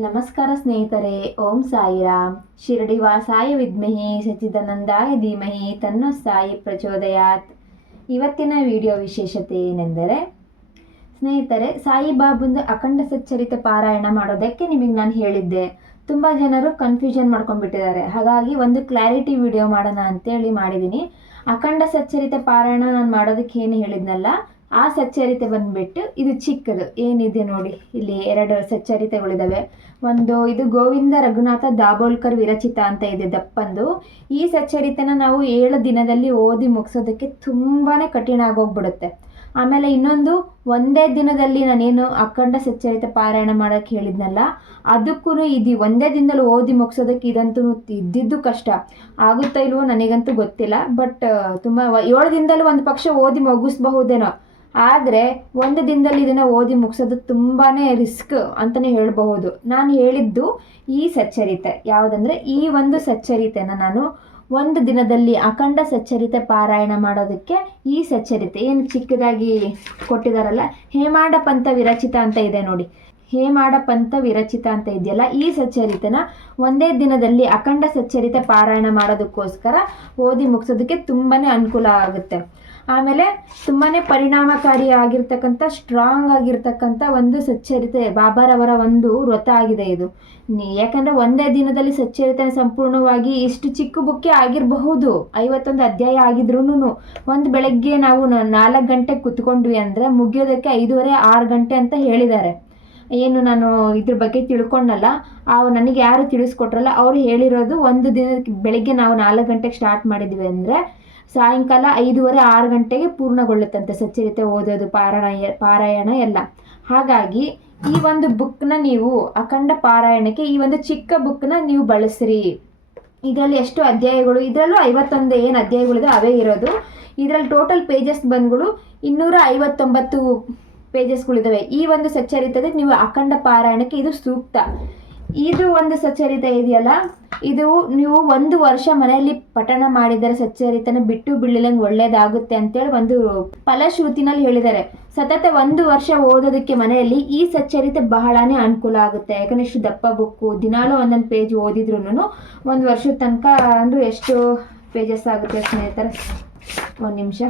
ನಮಸ್ಕಾರ ಸ್ನೇಹಿತರೆ, ಓಂ ಸಾಯಿರಾಮ್. ಶಿರಡಿ ವಾಸಾಯ ವಿದ್ಮಹಿ, ಸಚ್ಚಿದಾನಂದಾಯ ಧೀಮಹಿ ತನ್ನೋ ಸಾಯಿ ಪ್ರಚೋದಯಾತ್. ಇವತ್ತಿನ ವಿಡಿಯೋ ವಿಶೇಷತೆ ಏನೆಂದರೆ, ಸ್ನೇಹಿತರೆ, ಸಾಯಿಬಾಬಂದು ಅಖಂಡ ಸಚ್ಚರಿತ ಪಾರಾಯಣ ಮಾಡೋದಕ್ಕೆ ನಿಮಗೆ ನಾನು ಹೇಳಿದ್ದೆ. ತುಂಬ ಜನರು ಕನ್ಫ್ಯೂಷನ್ ಮಾಡ್ಕೊಂಡ್ಬಿಟ್ಟಿದ್ದಾರೆ. ಹಾಗಾಗಿ ಒಂದು ಕ್ಲಾರಿಟಿ ವಿಡಿಯೋ ಮಾಡೋಣ ಅಂತೇಳಿ ಮಾಡಿದ್ದೀನಿ. ಅಖಂಡ ಸಚ್ಚರಿತ ಪಾರಾಯಣ ನಾನು ಮಾಡೋದಕ್ಕೆ ಏನು ಹೇಳಿದ್ನಲ್ಲ ಆ ಸಚ್ಚರಿತೆ ಬಂದ್ಬಿಟ್ಟು ಇದು ಚಿಕ್ಕದು. ಏನಿದೆ ನೋಡಿ, ಇಲ್ಲಿ ಎರಡು ಸಚ್ಚರಿತೆಗಳಿದ್ದಾವೆ ಒಂದು, ಇದು ಗೋವಿಂದ ರಘುನಾಥ ದಾಬೋಲ್ಕರ್ ವಿರಚಿತ ಅಂತ ಇದೆ ದಪ್ಪಂದು. ಈ ಸಚ್ಚರಿತೆನ ನಾವು ಏಳು ದಿನದಲ್ಲಿ ಓದಿ ಮುಗಿಸೋದಕ್ಕೆ ತುಂಬಾ ಕಠಿಣ ಆಗೋಗ್ಬಿಡುತ್ತೆ. ಆಮೇಲೆ ಇನ್ನೊಂದು, ಒಂದೇ ದಿನದಲ್ಲಿ ನಾನೇನು ಅಖಂಡ ಸಚ್ಚರಿತ ಪಾರಾಯಣ ಮಾಡೋಕ್ಕೆ ಹೇಳಿದ್ನಲ್ಲ ಅದಕ್ಕೂ ಇದು ಒಂದೇ ದಿನದಲ್ಲಿ ಓದಿ ಮುಗಿಸೋದಕ್ಕೆ ಇದಂತೂ ಇದ್ದಿದ್ದು ಕಷ್ಟ. ಆಗುತ್ತೋ ಇಲ್ವೋ ನನಗಂತೂ ಗೊತ್ತಿಲ್ಲ, ಬಟ್ ತುಂಬ, ಏಳು ದಿನದಲ್ಲಿ ಒಂದು ಪಕ್ಷ ಓದಿ ಮುಗಿಸ್ಬಹುದೇನೋ. ಆದರೆ ಒಂದು ದಿನದಲ್ಲಿ ಇದನ್ನು ಓದಿ ಮುಗಿಸೋದು ತುಂಬಾ ರಿಸ್ಕ್ ಅಂತಲೇ ಹೇಳಬಹುದು. ನಾನು ಹೇಳಿದ್ದು ಈ ಸಚ್ಚರಿತೆ. ಯಾವುದಂದ್ರೆ ಈ ಒಂದು ಸಚ್ಚರಿತೆನ ನಾನು ಒಂದು ದಿನದಲ್ಲಿ ಅಖಂಡ ಸಚ್ಚರಿತೆ ಪಾರಾಯಣ ಮಾಡೋದಕ್ಕೆ ಈ ಸಚ್ಚರಿತೆ. ಏನು ಚಿಕ್ಕದಾಗಿ ಕೊಟ್ಟಿದಾರಲ್ಲ, ಹೇಮಾಡ ಪಂಥ ವಿರಚಿತ ಅಂತ ಇದೆ ನೋಡಿ. ಹೇಮಾಡ ಪಂಥ ವಿರಚಿತ ಅಂತ ಇದೆಯಲ್ಲ, ಈ ಸಚ್ಚರಿತೆನ ಒಂದೇ ದಿನದಲ್ಲಿ ಅಖಂಡ ಸಚ್ಚರಿತೆ ಪಾರಾಯಣ ಮಾಡೋದಕ್ಕೋಸ್ಕರ ಓದಿ ಮುಗಿಸೋದಕ್ಕೆ ತುಂಬಾ ಅನುಕೂಲ ಆಗುತ್ತೆ. ಆಮೇಲೆ ತುಂಬಾ ಪರಿಣಾಮಕಾರಿ ಆಗಿರ್ತಕ್ಕಂಥ ಸ್ಟ್ರಾಂಗ್ ಆಗಿರ್ತಕ್ಕಂಥ ಒಂದು ಸಚ್ಚರಿತೆ, ಬಾಬಾರವರ ಒಂದು ವ್ರತ ಆಗಿದೆ ಇದು. ಯಾಕಂದ್ರೆ ಒಂದೇ ದಿನದಲ್ಲಿ ಸಚ್ಚರಿತೆ ಸಂಪೂರ್ಣವಾಗಿ ಇಷ್ಟು ಚಿಕ್ಕ ಬುಕ್ಕೆ ಆಗಿರಬಹುದು. ಐವತ್ತೊಂದು ಅಧ್ಯಾಯ ಆಗಿದ್ರೂ ಒಂದು ಬೆಳಗ್ಗೆ ನಾವು ನಾಲ್ಕು ಗಂಟೆಗೆ ಕುತ್ಕೊಂಡ್ವಿ ಅಂದರೆ ಮುಗಿಯೋದಕ್ಕೆ ಐದೂವರೆ ಆರು ಗಂಟೆ ಅಂತ ಹೇಳಿದ್ದಾರೆ. ಏನು ನಾನು ಇದ್ರ ಬಗ್ಗೆ ತಿಳ್ಕೊಂಡಲ್ಲ. ಆ ನನಗೆ ಯಾರು ತಿಳಿಸ್ಕೊಟ್ರಲ್ಲ, ಅವ್ರು ಹೇಳಿರೋದು ಒಂದು ದಿನ ಬೆಳಿಗ್ಗೆ ನಾವು ನಾಲ್ಕು ಗಂಟೆಗೆ ಸ್ಟಾರ್ಟ್ ಮಾಡಿದ್ವಿ ಅಂದರೆ ಸಾಯಂಕಾಲ ಐದೂವರೆ ಆರು ಗಂಟೆಗೆ ಪೂರ್ಣಗೊಳ್ಳುತ್ತಂತೆ ಸಚ್ಚರಿತೆ ಓದೋದು ಪಾರಾಯಣ ಪಾರಾಯಣ ಎಲ್ಲ. ಹಾಗಾಗಿ ಈ ಒಂದು ಬುಕ್ನ ನೀವು ಅಖಂಡ ಪಾರಾಯಣಕ್ಕೆ ಈ ಒಂದು ಚಿಕ್ಕ ಬುಕ್ನ ನೀವು ಬಳಸ್ರಿ. ಇದರಲ್ಲಿ ಎಷ್ಟು ಅಧ್ಯಾಯಗಳು? ಇದರಲ್ಲೂ ಐವತ್ತೊಂದು ಏನು ಅಧ್ಯಾಯಗಳಿದೆ ಅವೇ ಇರೋದು. ಇದರಲ್ಲಿ ಟೋಟಲ್ ಪೇಜಸ್ ಬಂದ್ಗಳು ಇನ್ನೂರ ಐವತ್ತೊಂಬತ್ತು ಪೇಜಸ್ಗಳಿದ್ದಾವೆ ಈ ಒಂದು ಸಚ್ಚರಿತದ ನೀವು ಅಖಂಡ ಪಾರಾಯಣಕ್ಕೆ ಇದು ಸೂಕ್ತ. ಇದು ಒಂದು ಸಚ್ಚರಿತ ಇದೆಯಲ್ಲ? ಇದು ನೀವು ಒಂದು ವರ್ಷ ಮನೆಯಲ್ಲಿ ಪಠಣ ಮಾಡಿದರೆ ಸಚ್ಚರಿತನ ಬಿಟ್ಟು ಬಿಡಲಿಲ್ಲಂಗೆ ಒಳ್ಳೇದಾಗುತ್ತೆ ಅಂತೇಳಿ ಒಂದು ಫಲಶ್ರುತಿನಲ್ಲಿ ಹೇಳಿದ್ದಾರೆ. ಸತತ ಒಂದು ವರ್ಷ ಓದೋದಕ್ಕೆ ಮನೆಯಲ್ಲಿ ಈ ಸಚ್ಚರಿತೆ ಬಹಳನೇ ಅನುಕೂಲ ಆಗುತ್ತೆ. ಯಾಕಂದ್ರೆ ಇಷ್ಟು ದಪ್ಪ ಬುಕ್ಕು, ದಿನಾಲೂ ಒಂದೊಂದು ಪೇಜ್ ಓದಿದ್ರು ಒಂದು ವರ್ಷದ ತನಕ ಅಂದ್ರೆ ಎಷ್ಟು ಪೇಜಸ್ ಆಗುತ್ತೆ ಸ್ನೇಹಿತರೆ. ಒಂದು ನಿಮಿಷ.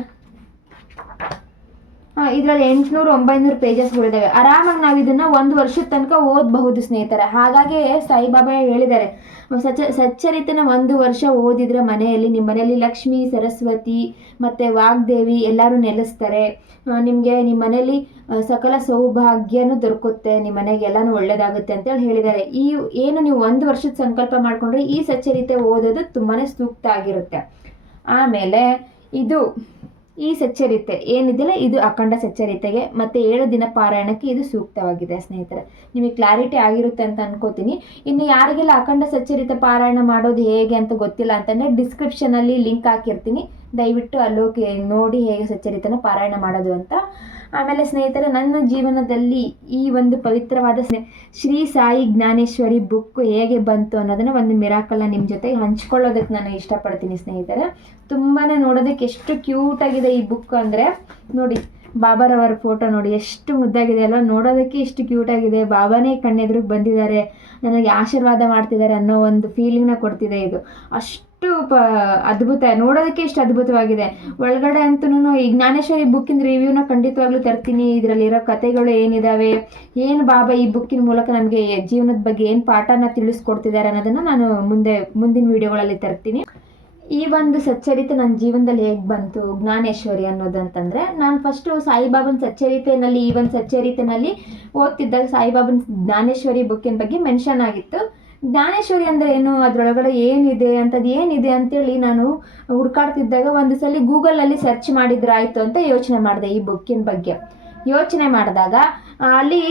ಇದರಲ್ಲಿ ಎಂಟುನೂರು ಒಂಬೈನೂರು ಪೇಜಸ್ಗಳಿದ್ದಾವೆ ಆರಾಮಾಗಿ ನಾವು ಇದನ್ನು ಒಂದು ವರ್ಷದ ತನಕ ಓದಬಹುದು ಸ್ನೇಹಿತರೆ. ಹಾಗಾಗಿ ಸಾಯಿಬಾಬಾ ಹೇಳಿದ್ದಾರೆ ಸಚ, ಸಚ್ಚರಿತನ ಒಂದು ವರ್ಷ ಓದಿದ್ರೆ ಮನೆಯಲ್ಲಿ ನಿಮ್ಮ ಮನೆಯಲ್ಲಿ ಲಕ್ಷ್ಮಿ, ಸರಸ್ವತಿ ಮತ್ತು ವಾಗ್ದೇವಿ ಎಲ್ಲರೂ ನೆಲೆಸ್ತಾರೆ. ನಿಮಗೆ ನಿಮ್ಮ ಮನೆಯಲ್ಲಿ ಸಕಲ ಸೌಭಾಗ್ಯನೂ ದೊರಕುತ್ತೆ. ನಿಮ್ಮ ಮನೆಗೆ ಎಲ್ಲನೂ ಒಳ್ಳೇದಾಗುತ್ತೆ ಅಂತೇಳಿ ಹೇಳಿದ್ದಾರೆ ಈ ಏನು ನೀವು ಒಂದು ವರ್ಷದ ಸಂಕಲ್ಪ ಮಾಡಿಕೊಂಡ್ರೆ ಈ ಸಚ್ಚರಿತೆ ಓದೋದು ತುಂಬಾ ಸೂಕ್ತ ಆಗಿರುತ್ತೆ. ಆಮೇಲೆ ಇದು ಈ ಸಚ್ಚರಿತೆ ಏನಿದೆಯಲ್ಲ, ಇದು ಅಖಂಡ ಸಚ್ಚರಿತೆಗೆ ಮತ್ತು ಏಳು ದಿನ ಪಾರಾಯಣಕ್ಕೆ ಇದು ಸೂಕ್ತವಾಗಿದೆ ಸ್ನೇಹಿತರೆ. ನಿಮಗೆ ಕ್ಲಾರಿಟಿ ಆಗಿರುತ್ತೆ ಅಂತ ಅನ್ಕೋತೀನಿ. ಇನ್ನು ಯಾರಿಗೆಲ್ಲ ಅಖಂಡ ಸಚ್ಚರಿತೆ ಪಾರಾಯಣ ಮಾಡೋದು ಹೇಗೆ ಅಂತ ಗೊತ್ತಿಲ್ಲ ಅಂತಂದರೆ ಡಿಸ್ಕ್ರಿಪ್ಷನಲ್ಲಿ ಲಿಂಕ್ ಹಾಕಿರ್ತೀನಿ. ದಯವಿಟ್ಟು ಅಲ್ಲೋಗಿ ನೋಡಿ ಹೇಗೆ ಸಚ್ಚರಿತನ ಪಾರಾಯಣ ಮಾಡೋದು ಅಂತ. ಆಮೇಲೆ ಸ್ನೇಹಿತರೆ, ನನ್ನ ಜೀವನದಲ್ಲಿ ಈ ಒಂದು ಪವಿತ್ರವಾದ ಶ್ರೀ ಸಾಯಿ ಜ್ಞಾನೇಶ್ವರಿ ಬುಕ್ ಹೇಗೆ ಬಂತು ಅನ್ನೋದನ್ನ ಒಂದು ಮಿರಾಕಲ್ನ ನಿಮ್ಮ ಜೊತೆ ಹಂಚ್ಕೊಳ್ಳೋದಕ್ಕೆ ನಾನು ಇಷ್ಟಪಡ್ತೀನಿ ಸ್ನೇಹಿತರೆ. ತುಂಬಾ ನೋಡೋದಕ್ಕೆ ಎಷ್ಟು ಕ್ಯೂಟ್ ಆಗಿದೆ ಈ ಬುಕ್ ಅಂದರೆ. ನೋಡಿ, ಬಾಬಾರವರ ಫೋಟೋ ನೋಡಿ, ಎಷ್ಟು ಮುದ್ದಾಗಿದೆ ಅಲ್ವಾ. ನೋಡೋದಕ್ಕೆ ಎಷ್ಟು ಕ್ಯೂಟ್ ಆಗಿದೆ. ಬಾಬಾನೇ ಕಣ್ಣೆದುರಿಗೆ ಬಂದಿದ್ದಾರೆ. ನನಗೆ ಆಶೀರ್ವಾದ ಮಾಡ್ತಿದ್ದಾರೆ ಅನ್ನೋ ಒಂದು ಫೀಲಿಂಗ್ನ ಕೊಡ್ತಿದೆ ಇದು. ಅಷ್ಟು ಪ ಅದ್ಭುತ, ನೋಡೋದಕ್ಕೆ ಎಷ್ಟು ಅದ್ಭುತವಾಗಿದೆ. ಒಳಗಡೆ ಅಂತೂ ಈ ಜ್ಞಾನೇಶ್ವರಿ ಬುಕ್ಕಿನ ರಿವ್ಯೂನ ಖಂಡಿತವಾಗ್ಲೂ ತರ್ತೀನಿ. ಇದರಲ್ಲಿರೋ ಕಥೆಗಳು ಏನಿದಾವೆ, ಏನು ಬಾಬಾ ಈ ಬುಕ್ಕಿನ ಮೂಲಕ ನಮಗೆ ಜೀವನದ ಬಗ್ಗೆ ಏನು ಪಾಠನ ತಿಳಿಸ್ಕೊಡ್ತಿದ್ದಾರೆ ಅನ್ನೋದನ್ನು ನಾನು ಮುಂದೆ, ಮುಂದಿನ ವಿಡಿಯೋಗಳಲ್ಲಿ ತರ್ತೀನಿ. ಈ ಒಂದು ಸಚ್ಚರಿತೆ ನನ್ನ ಜೀವನದಲ್ಲಿ ಹೇಗೆ ಬಂತು, ಜ್ಞಾನೇಶ್ವರಿ ಅನ್ನೋದಂತಂದರೆ, ನಾನು ಫಸ್ಟು ಸಾಯಿಬಾಬನ ಸಚ್ಚರಿತೆಯಲ್ಲಿ ಈ ಒಂದು ಸಚ್ಚರಿತೆಯಲ್ಲಿ ಓದ್ತಿದ್ದಾಗ ಸಾಯಿಬಾಬನ ಜ್ಞಾನೇಶ್ವರಿ ಬುಕ್ಕಿನ ಬಗ್ಗೆ ಮೆನ್ಷನ್ ಆಗಿತ್ತು. ಜ್ಞಾನೇಶ್ವರಿ ಅಂದರೆ ಏನು? ಅದರೊಳಗಡೆ ಏನಿದೆ? ಅಂಥದ್ದು ಏನಿದೆ ಅಂತೇಳಿ ನಾನು ಹುಡ್ಕಾಡ್ತಿದ್ದಾಗ ಒಂದು ಸಲ ಗೂಗಲಲ್ಲಿ ಸರ್ಚ್ ಮಾಡಿದ್ರೆ ಆಯಿತು ಅಂತ ಯೋಚನೆ ಮಾಡಿದೆ ಈ ಬುಕ್ಕಿನ ಬಗ್ಗೆ. ಯೋಚನೆ ಮಾಡಿದಾಗ ಅಲ್ಲಿ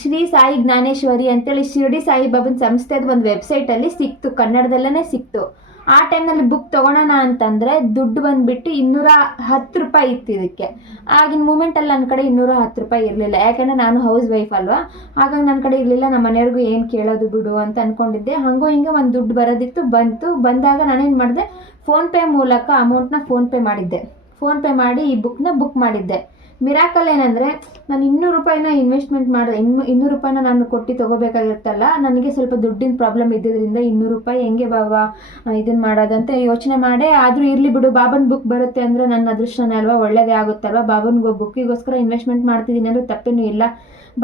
ಶ್ರೀ ಸಾಯಿ ಜ್ಞಾನೇಶ್ವರಿ ಅಂತೇಳಿ ಶಿರಡಿ ಸಾಯಿಬಾಬನ ಸಂಸ್ಥೆದು ಒಂದು ವೆಬ್ಸೈಟಲ್ಲಿ ಸಿಕ್ತು. ಕನ್ನಡದಲ್ಲೇ ಸಿಕ್ತು. ಆ ಟೈಮ್ನಲ್ಲಿ ಬುಕ್ ತೊಗೊಳೋಣ ಅಂತಂದರೆ ದುಡ್ಡು ಬಂದುಬಿಟ್ಟು ಇನ್ನೂರ ಹತ್ತು ರೂಪಾಯಿ ಇತ್ತು ಇದಕ್ಕೆ. ಆಗಿನ ಮೂಮೆಂಟಲ್ಲಿ ನನ್ನ ಕಡೆ ಇನ್ನೂರ ಹತ್ತು ರೂಪಾಯಿ ಇರಲಿಲ್ಲ. ಯಾಕೆಂದರೆ ನಾನು ಹೌಸ್ ವೈಫ್ ಅಲ್ವಾ? ಹಾಗಾಗಿ ನನ್ನ ಕಡೆ ಇರಲಿಲ್ಲ. ನಮ್ಮ ಮನೆಯವ್ರಿಗೂ ಏನು ಕೇಳೋದು ಬಿಡು ಅಂತ ಅಂದ್ಕೊಂಡಿದ್ದೆ ಹಂಗೋ ಹಿಂಗೆ ಒಂದು ದುಡ್ಡು ಬರೋದಿತ್ತು, ಬಂತು. ಬಂದಾಗ ನಾನೇನು ಮಾಡಿದೆ? ಫೋನ್ಪೇ ಮೂಲಕ ಅಮೌಂಟ್ನ ಫೋನ್ಪೇ ಮಾಡಿದ್ದೆ. ಫೋನ್ಪೇ ಮಾಡಿ ಈ ಬುಕ್ನ ಬುಕ್ ಮಾಡಿದ್ದೆ. ಮಿರಾಕಲ್ ಏನಂದರೆ, ನಾನು ಇನ್ನೂರು ರೂಪಾಯಿನ ಇನ್ವೆಸ್ಟ್ಮೆಂಟ್ ಮಾಡಿದೆ. ಇನ್ನು, ಇನ್ನೂರು ರೂಪಾಯಿನ ನಾನು ಕೊಟ್ಟು ತೊಗೋಬೇಕಾಗಿರುತ್ತಲ್ಲ, ನನಗೆ ಸ್ವಲ್ಪ ದುಡ್ಡಿನ ಪ್ರಾಬ್ಲಮ್ ಇದ್ದಿದ್ದರಿಂದ ಇನ್ನೂರು ರೂಪಾಯಿ ಹೆಂಗೆ ಬಾಬಾ ಇದನ್ನು ಮಾಡೋದಂತ ಯೋಚನೆ ಮಾಡೇ, ಆದರೂ ಇರಲಿ ಬಿಡು, ಬಾಬನ್ ಬುಕ್ ಬರುತ್ತೆ ಅಂದರೆ ನನ್ನ ಅದೃಷ್ಟನೇ ಅಲ್ವಾ? ಒಳ್ಳೇದೇ ಆಗುತ್ತಲ್ವ? ಬಾಬನ್ಗೆ ಬುಕ್ಕಿಗೋಸ್ಕರ ಇನ್ವೆಸ್ಟ್ಮೆಂಟ್ ಮಾಡ್ತಿದ್ದೀನಿ ಅಂದರೆ ತಪ್ಪೇನೂ ಇಲ್ಲ.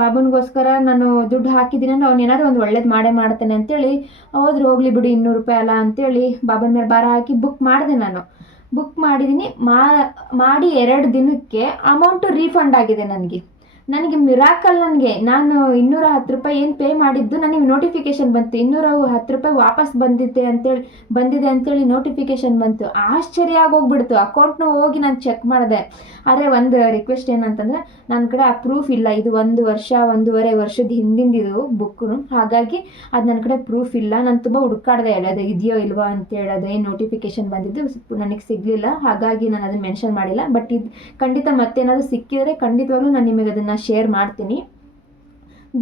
ಬಾಬನ್ಗೋಸ್ಕರ ನಾನು ದುಡ್ಡು ಹಾಕಿದ್ದೀನಿ ಅಂದರೆ ಅವ್ನು ಏನಾದ್ರು ಒಂದು ಒಳ್ಳೇದು ಮಾಡೇ ಮಾಡ್ತಾನೆ ಅಂತೇಳಿ, ಹೋದ್ರೆ ಹೋಗ್ಲಿ ಬಿಡು ಇನ್ನೂರು ರೂಪಾಯಿ ಅಲ್ಲ ಅಂತೇಳಿ ಬಾಬನ್ ಮೇಲೆ ಭಾರ ಹಾಕಿ ಬುಕ್ ಮಾಡಿದೆ ನಾನು. ಬುಕ್ ಮಾಡಿದ್ದೀನಿ ಮಾಡಿ ಎರಡು ದಿನಕ್ಕೆ ಅಮೌಂಟು ರೀಫಂಡ್ ಆಗಿದೆ ನನಗೆ. ನನಗೆ ಮಿರಾಕಲ್ ನನಗೆ. ನಾನು ಇನ್ನೂರ ಹತ್ತು ರೂಪಾಯಿ ಏನು ಪೇ ಮಾಡಿದ್ದು, ನನಗೆ ನೋಟಿಫಿಕೇಶನ್ ಬಂತು. ಇನ್ನೂರ ಹತ್ತು ರೂಪಾಯಿ ವಾಪಸ್ ಬಂದಿದೆ ಅಂತೇಳಿ ಬಂದಿದೆ ಅಂತೇಳಿ ನೋಟಿಫಿಕೇಶನ್ ಬಂತು. ಆಶ್ಚರ್ಯ ಆಗೋಗ್ಬಿಡ್ತು. ಅಕೌಂಟ್ನ ಹೋಗಿ ನಾನು ಚೆಕ್ ಮಾಡಿದೆ. ಆದರೆ ಒಂದು ರಿಕ್ವೆಸ್ಟ್ ಏನಂತಂದರೆ ನನ್ನ ಕಡೆ ಆ ಪ್ರೂಫ್ ಇಲ್ಲ. ಇದು ಒಂದು ವರ್ಷ, ಒಂದೂವರೆ ವರ್ಷದ ಹಿಂದಿಂದಿದು ಬುಕ್ಕು ಹಾಗಾಗಿ ಅದು ನನ್ನ ಕಡೆ ಪ್ರೂಫ್ ಇಲ್ಲ. ನಾನು ತುಂಬ ಹುಡುಕಾಡ್ದೆ. ಹೇಳೋದು ಇದೆಯೋ ಇಲ್ವೋ ಅಂತ ಹೇಳೋದು ಏನು ನೋಟಿಫಿಕೇಶನ್ ಬಂದಿದ್ದು ನನಗೆ ಸಿಗಲಿಲ್ಲ. ಹಾಗಾಗಿ ನಾನು ಅದನ್ನು ಮೆನ್ಷನ್ ಮಾಡಿಲ್ಲ. ಬಟ್ ಇದು, ಖಂಡಿತ ಮತ್ತೇನಾದರೂ ಸಿಕ್ಕಿದರೆ ಖಂಡಿತವಾಗ್ಲೂ ನಾನು ನಿಮಗೆ ಅದನ್ನು ಶೇರ್ ಮಾಡ್ತೀನಿ.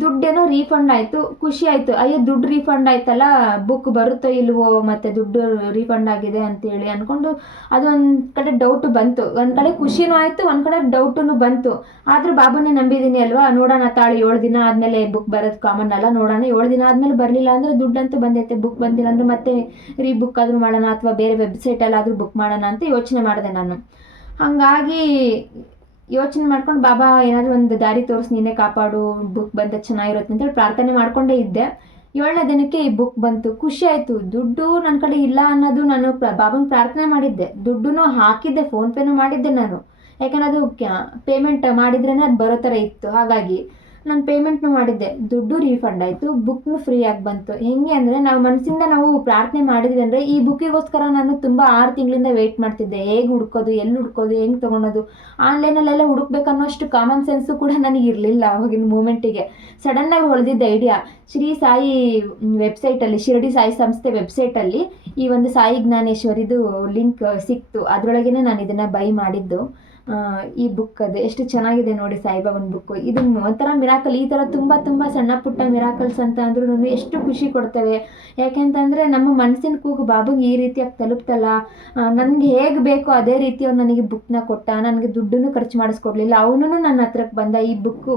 ದುಡ್ಡೇನೋ ರೀಫಂಡ್ ಆಯಿತು, ಖುಷಿ ಆಯಿತು. ಅಯ್ಯೋ, ದುಡ್ಡು ರೀಫಂಡ್ ಆಯ್ತಲ್ಲ ಬುಕ್ ಬರುತ್ತೋ ಇಲ್ವೋ, ಮತ್ತು ದುಡ್ಡು ರೀಫಂಡ್ ಆಗಿದೆ ಅಂತೇಳಿ ಅಂದ್ಕೊಂಡು ಅದೊಂದು ಕಡೆ ಡೌಟು ಬಂತು. ಒಂದು ಕಡೆ ಖುಷಿನೂ ಆಯಿತು, ಒಂದು ಕಡೆ ಡೌಟೂ ಬಂತು. ಆದರೂ ಬಾಬನೇ ನಂಬಿದ್ದೀನಿ ಅಲ್ವಾ? ನೋಡೋಣ ತಾಳಿ ಏಳು ದಿನ ಆದಮೇಲೆ ಬುಕ್ ಬರೋದು ಕಾಮನ್ ಅಲ್ಲ, ನೋಡೋಣ. ಏಳು ದಿನ ಆದಮೇಲೆ ಬರಲಿಲ್ಲ ಅಂದರೆ ದುಡ್ಡಂತೂ ಬಂದೈತೆ ಬುಕ್ ಬಂದಿಲ್ಲ ಅಂದರೆ ಮತ್ತೆ ರೀ ಬುಕ್ ಆದರೂ ಮಾಡೋಣ, ಅಥವಾ ಬೇರೆ ವೆಬ್ಸೈಟಲ್ಲಾದರೂ ಬುಕ್ ಮಾಡೋಣ ಅಂತ ಯೋಚನೆ ಮಾಡಿದೆ ನಾನು. ಹಾಗಾಗಿ ಯೋಚನೆ ಮಾಡ್ಕೊಂಡು, ಬಾಬಾ, ಏನಾದರೂ ಒಂದು ದಾರಿ ತೋರಿಸಿ, ನೀನೇ ಕಾಪಾಡು ಬುಕ್ ಬಂದ ಚೆನ್ನಾಗಿರುತ್ತೆ ಅಂತೇಳಿ ಪ್ರಾರ್ಥನೆ ಮಾಡ್ಕೊಂಡೇ ಇದ್ದೆ. ಏಳನೇ ದಿನಕ್ಕೆ ಈ ಬುಕ್ ಬಂತು. ಖುಷಿ ಆಯಿತು. ದುಡ್ಡು ನನ್ನ ಕಡೆ ಇಲ್ಲ ಅನ್ನೋದು ನಾನು ಬಾಬಂಗೆ ಪ್ರಾರ್ಥನೆ ಮಾಡಿದ್ದೆ. ದುಡ್ಡು ಹಾಕಿದ್ದೆ ಫೋನ್ಪೇನೂ ಮಾಡಿದ್ದೆ ನಾನು. ಯಾಕಂದ್ರೆ ಅದು ಪೇಮೆಂಟ್ ಮಾಡಿದ್ರೇ ಅದು ಬರೋ ಥರ ಇತ್ತು. ಹಾಗಾಗಿ ನಾನು ಪೇಮೆಂಟ್ನು ಮಾಡಿದ್ದೆ. ದುಡ್ಡು ರೀಫಂಡ್ ಆಯಿತು. ಬುಕ್ನು ಫ್ರೀಯಾಗಿ ಬಂತು. ಹೆಂಗೆ ಅಂದರೆ ನಾವು ಮನಸ್ಸಿಂದ ನಾವು ಪ್ರಾರ್ಥನೆ ಮಾಡಿದ್ವಿ ಅಂದರೆ ಈ ಬುಕ್ಕಿಗೋಸ್ಕರ ನಾನು ತುಂಬ ಆರು ತಿಂಗಳಿಂದ ವೆಯ್ಟ್ ಮಾಡ್ತಿದ್ದೆ. ಹೇಗೆ ಹುಡ್ಕೋದು, ಎಲ್ಲಿ ಹುಡ್ಕೋದು, ಹೆಂಗೆ ತೊಗೊಳೋದು ಆನ್ಲೈನಲ್ಲೆಲ್ಲ ಹುಡುಕ್ಬೇಕನ್ನೋಷ್ಟು ಕಾಮನ್ ಸೆನ್ಸು ಕೂಡ ನನಗೆ ಇರಲಿಲ್ಲ ಅವಾಗಿನ ಮೂಮೆಂಟಿಗೆ ಸಡನ್ನಾಗಿ ಹೊಳೆದಿದ್ದ ಐಡಿಯಾ ಶ್ರೀ ಸಾಯಿ ವೆಬ್ಸೈಟಲ್ಲಿ ಶಿರಡಿ ಸಾಯಿ ಸಂಸ್ಥೆ ವೆಬ್ಸೈಟಲ್ಲಿ ಈ ಒಂದು ಸಾಯಿ ಜ್ಞಾನೇಶ್ವರಿದು ಲಿಂಕ್ ಸಿಕ್ತು. ಅದರೊಳಗೇ ನಾನು ಇದನ್ನು ಬೈ ಮಾಡಿದ್ದು. ಈ ಬುಕ್ ಅದು. ಎಷ್ಟು ಚೆನ್ನಾಗಿದೆ ನೋಡಿ ಸಾಯಿಬಾಬನ ಬುಕ್ಕು ಇದು ಒಂಥರ ಮಿರಾಕಲ್ ಈ ಥರ ತುಂಬ ತುಂಬ ಸಣ್ಣ ಪುಟ್ಟ ಮಿರಾಕಲ್ಸ್ ಅಂತ ಅಂದ್ರೂ ಎಷ್ಟು ಖುಷಿ ಕೊಡ್ತವೆ. ಯಾಕೆಂತಂದರೆ ನಮ್ಮ ಮನಸ್ಸಿನ ಕೂಗು ಬಾಬುಗೆ ಈ ರೀತಿಯಾಗಿ ತಲುಪ್ತಲ್ಲ. ನನಗೆ ಹೇಗೆ ಬೇಕೋ ಅದೇ ರೀತಿ ಅವ್ನು ನನಗೆ ಬುಕ್ನ ಕೊಟ್ಟ. ನನಗೆ ದುಡ್ಡನ್ನು ಖರ್ಚು ಮಾಡಿಸ್ಕೊಡ್ಲಿಲ್ಲ. ಅವನು ನನ್ನ ಹತ್ರಕ್ಕೆ ಬಂದ ಈ ಬುಕ್ಕು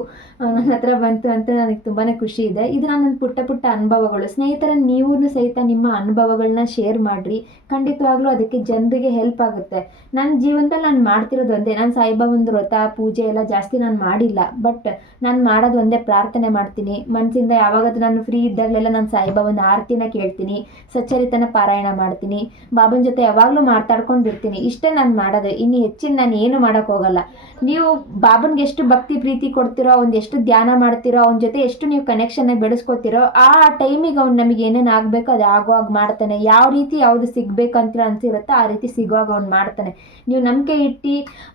ನನ್ನ ಹತ್ರ ಬಂತು ಅಂತ ನನಗೆ ತುಂಬಾ ಖುಷಿ ಇದೆ. ಇದು ನನ್ನ ಪುಟ್ಟ ಪುಟ್ಟ ಅನುಭವಗಳು. ಸ್ನೇಹಿತರ ನೀವು ಸಹಿತ ನಿಮ್ಮ ಅನುಭವಗಳನ್ನ ಶೇರ್ ಮಾಡಿರಿ. ಖಂಡಿತವಾಗ್ಲೂ ಅದಕ್ಕೆ ಜನರಿಗೆ ಹೆಲ್ಪ್ ಆಗುತ್ತೆ. ನನ್ನ ಜೀವನದಲ್ಲಿ ನಾನು ಮಾಡ್ತಿರೋದು ಒಂದೇ. ನಾನು ಸಾಯಿಬಾಬಂದು ವ್ರತ ಪೂಜೆ ಎಲ್ಲ ಜಾಸ್ತಿ ನಾನು ಮಾಡಿಲ್ಲ. ಬಟ್ ನಾನು ಮಾಡೋದು ಒಂದೇ ಪ್ರಾರ್ಥನೆ ಮಾಡ್ತೀನಿ. ಮನಸ್ಸಿಂದ ಯಾವಾಗಾದ್ರೂ ನಾನು ಫ್ರೀ ಇದ್ದಾಗಲೆಲ್ಲ ನಾನು ಸಾಯಿಬಾಬಂದು ಆರತಿನ ಕೇಳ್ತೀನಿ. ಸಚ್ಚರಿತನ ಪಾರಾಯಣ ಮಾಡ್ತೀನಿ. ಬಾಬನ ಜೊತೆ ಯಾವಾಗಲೂ ಮಾತಾಡ್ಕೊಂಡಿರ್ತೀನಿ ಇಷ್ಟೇ ನಾನು ಮಾಡೋದು. ಇನ್ನು ಹೆಚ್ಚಿನ ನಾನು ಏನು ಮಾಡೋಕ್ಕೋಗಲ್ಲ ನೀವು ಬಾಬನ್ಗೆ ಎಷ್ಟು ಭಕ್ತಿ ಪ್ರೀತಿ ಕೊಡ್ತಿರೋ ಅವ್ನು ಎಷ್ಟು ಧ್ಯಾನ ಮಾಡ್ತಿರೋ, ಅವನ ಜೊತೆ ಎಷ್ಟು ನೀವು ಕನೆಕ್ಷನ್ ಬೆಳೆಸ್ಕೊತಿರೋ, ಆ ಟೈಮಿಗೆ ಅವ್ನು ನಮಗೆ ಏನೇನು ಆಗಬೇಕು ಅದು ಆಗುವಾಗ ಮಾಡ್ತಾನೆ. ಯಾವ ರೀತಿ ಯಾವುದು ಸಿಗಬೇಕಂತ ಅನ್ಸಿರುತ್ತೋ ಆ ರೀತಿ ಸಿಗುವಾಗ ಅವ್ನು ಮಾಡ್ತಾನೆ. ನೀವು ನಂಬಿಕೆ ಇಟ್ಟು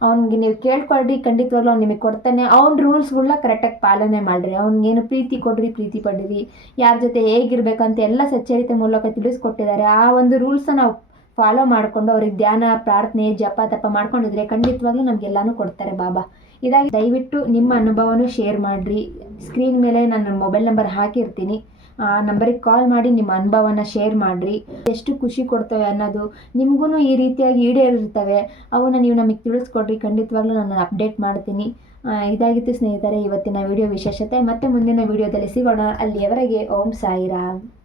ಅವ್ನಿಗೆ ನೀವು ಕೇಳ್ಕೊಳ್ರಿ, ಖಂಡಿತವಾಗ್ಲೂ ಅವ್ನು ನಿಮಗೆ ಕೊಡ್ತಾನೆ. ಅವ್ನ ರೂಲ್ಸ್ಗಳನ್ನ ಕರೆಕ್ಟಾಗಿ ಪಾಲನೆ ಮಾಡಿರಿ. ಅವ್ನಿಗೇನು ಪ್ರೀತಿ ಕೊಡ್ರಿ, ಪ್ರೀತಿ ಪಡಿರಿ. ಯಾರ ಜೊತೆ ಹೇಗಿರ್ಬೇಕಂತ ಎಲ್ಲ ಸಚ್ಚರಿತೆ ಮೂಲಕ ತಿಳಿಸ್ಕೊಟ್ಟಿದ್ದಾರೆ. ಆ ಒಂದು ರೂಲ್ಸನ್ನ ನಾವು ಫಾಲೋ ಮಾಡಿಕೊಂಡು ಅವ್ರಿಗೆ ಧ್ಯಾನ, ಪ್ರಾರ್ಥನೆ, ಜಪ, ತಪ ಮಾಡ್ಕೊಂಡಿದ್ರೆ ಖಂಡಿತವಾಗ್ಲೂ ನಮಗೆಲ್ಲನೂ ಕೊಡ್ತಾರೆ ಬಾಬಾ. ಇದಾಗಿ ದಯವಿಟ್ಟು ನಿಮ್ಮ ಅನುಭವನೂ ಶೇರ್ ಮಾಡಿರಿ. ಸ್ಕ್ರೀನ್ ಮೇಲೆ ನಾನು ಮೊಬೈಲ್ ನಂಬರ್ ಹಾಕಿರ್ತೀನಿ. ಆ, ನಂಬರಿಗೆ ಕಾಲ್ ಮಾಡಿ ನಿಮ್ಮ ಅನುಭವನ ಶೇರ್ ಮಾಡಿರಿ. ಎಷ್ಟು ಖುಷಿ ಕೊಡ್ತವೆ ಅನ್ನೋದು ನಿಮಗೂ ಈ ರೀತಿಯಾಗಿ ಈಡೇರಿರ್ತವೆ. ಅವನ್ನ ನೀವು ನಮಗೆ ತಿಳಿಸ್ಕೊಡ್ರಿ. ಖಂಡಿತವಾಗ್ಲೂ ನಾನು ಅಪ್ಡೇಟ್ ಮಾಡ್ತೀನಿ. ಇದಾಗಿತ್ತು ಸ್ನೇಹಿತರೆ, ಇವತ್ತಿನ ವಿಡಿಯೋ ವಿಶೇಷತೆ. ಮತ್ತೆ ಮುಂದಿನ ವಿಡಿಯೋದಲ್ಲಿ ಸಿಗೋಣ. ಅಲ್ಲಿಯವರೆಗೆ ಓಂ ಸಾಯಿರಾಮ್.